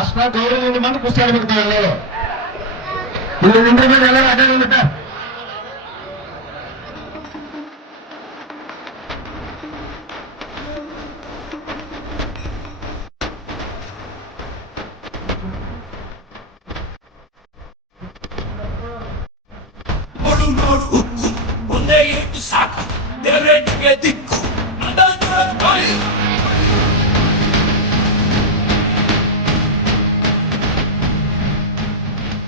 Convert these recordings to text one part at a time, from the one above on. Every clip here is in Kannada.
ಅಷ್ಟ ಗೌರವ ಮಂದಿ ಕುಸ್ತಿ ಆಡ್ಬೇಕು ಎಲ್ಲರೂ ಇಲ್ಲಿ ನಿಂದ್ರ ಮೇಲೆ ಎಲ್ಲರೂ ಅಡ್ಡ ಒಂದೇ ಎಷ್ಟು ಸಾಕು ದೇವರಿಗೆ ದಿಕ್ಕು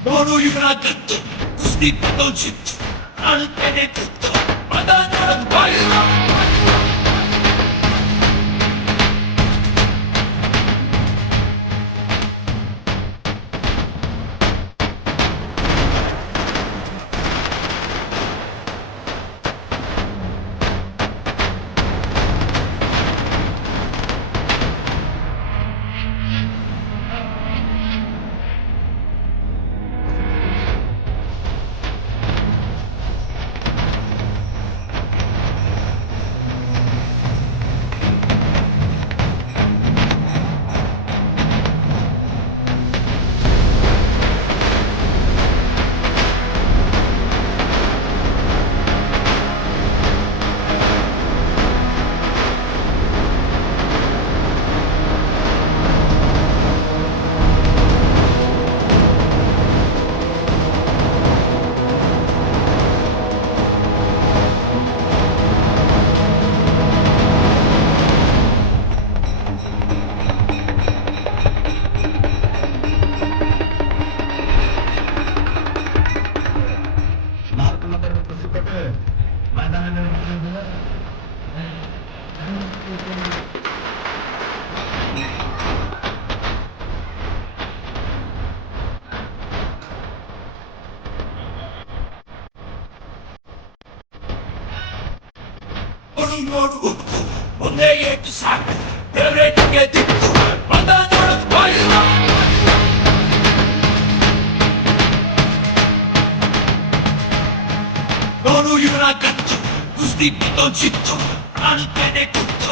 ನೋಡು ಇವನ ಕತ್ತು ಕುಸ್ತಿ ಪದೋಚಿತ್ತು ಕಾಣುತ್ತೇನೆ ಕತ್ತು ನೋಡು ಒಂದೇ ಎಷ್ಟು ಸಾಕು ದೇವರಿಗೆ ದಿಕ್ಕು ನೋಡು ಇವನ ಕತ್ತು ಕುಸ್ತಿ ಪದೋಚಿತ್ತು ಕಾಣುತ್ತೇನೆ ಕುತ್ತು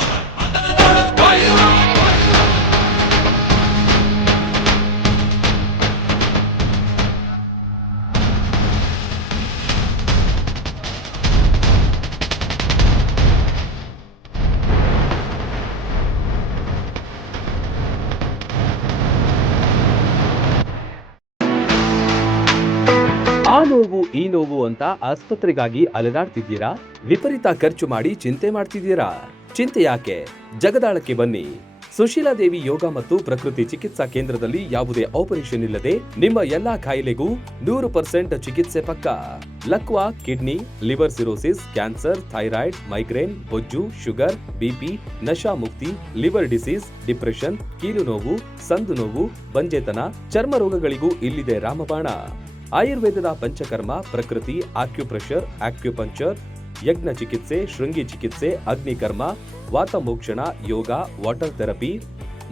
ಆ ನೋವು ಈ ನೋವು ಅಂತ ಆಸ್ಪತ್ರೆಗಾಗಿ ಅಲೆದಾಡ್ತಿದ್ದೀರಾ? ವಿಪರೀತ ಖರ್ಚು ಮಾಡಿ ಚಿಂತೆ ಮಾಡ್ತಿದ್ದೀರಾ? ಚಿಂತೆ ಯಾಕೆ? ಜಗದಾಳಕ್ಕೆ ಬನ್ನಿ. ಸುಶೀಲಾ ದೇವಿ ಯೋಗ ಮತ್ತು ಪ್ರಕೃತಿ ಚಿಕಿತ್ಸಾ ಕೇಂದ್ರದಲ್ಲಿ ಯಾವುದೇ ಆಪರೇಷನ್ ಇಲ್ಲದೆ ನಿಮ್ಮ ಎಲ್ಲಾ ಕಾಯಿಲೆಗೂ 100% ಚಿಕಿತ್ಸೆ ಪಕ್ಕ. ಲಕ್ವಾ, kidney, liver cirrhosis, cancer, thyroid, migraine, ಬೊಜ್ಜು, ಶುಗರ್, ಬಿಪಿ, ನಶಾ ಮುಕ್ತಿ, ಲಿವರ್ ಡಿಸೀಸ್, ಡಿಪ್ರೆಷನ್, ಕೀಲು ನೋವು, ಸಂದು ನೋವು, ಬಂಜೆತನ, ಚರ್ಮ ರೋಗಗಳಿಗೂ ಇಲ್ಲಿದೆ ರಾಮಬಾಣ. ಆಯುರ್ವೇದದ ಪಂಚಕರ್ಮ, ಪ್ರಕೃತಿ, ಆಕ್ಯುಪ್ರೆಷರ್, ಆಕ್ಯುಪಂಕ್ಚರ್, ಯಜ್ಞ ಚಿಕಿತ್ಸೆ, ಶೃಂಗಿ ಚಿಕಿತ್ಸೆ, ಅಗ್ನಿಕರ್ಮ, ವಾತಮೋಕ್ಷಣ, ಯೋಗ, ವಾಟರ್ ಥೆರಪಿ,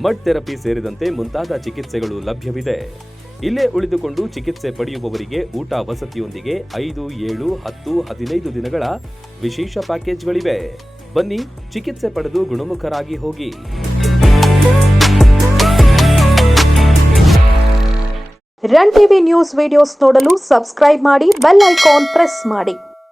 ಮಡ್ ಥೆರಪಿ ಸೇರಿದಂತೆ ಮುಂತಾದ ಚಿಕಿತ್ಸೆಗಳು ಲಭ್ಯವಿದೆ. ಇಲ್ಲೇ ಉಳಿದುಕೊಂಡು ಚಿಕಿತ್ಸೆ ಪಡೆಯುವವರಿಗೆ ಊಟ ವಸತಿಯೊಂದಿಗೆ 5, 7, 10, 15 ದಿನಗಳ ವಿಶೇಷ ಪ್ಯಾಕೇಜ್ಗಳಿವೆ. ಬನ್ನಿ, ಚಿಕಿತ್ಸೆ ಪಡೆದು ಗುಣಮುಖರಾಗಿ ಹೋಗಿ. ರನ್ ಟಿವಿ ನ್ಯೂಸ್ ವಿಡಿಯೋಸ್ ನೋಡಲು ಸಬ್ಸ್ಕ್ರೈಬ್ ಮಾಡಿ, ಬೆಲ್ ಐಕಾನ್ ಪ್ರೆಸ್ ಮಾಡಿ.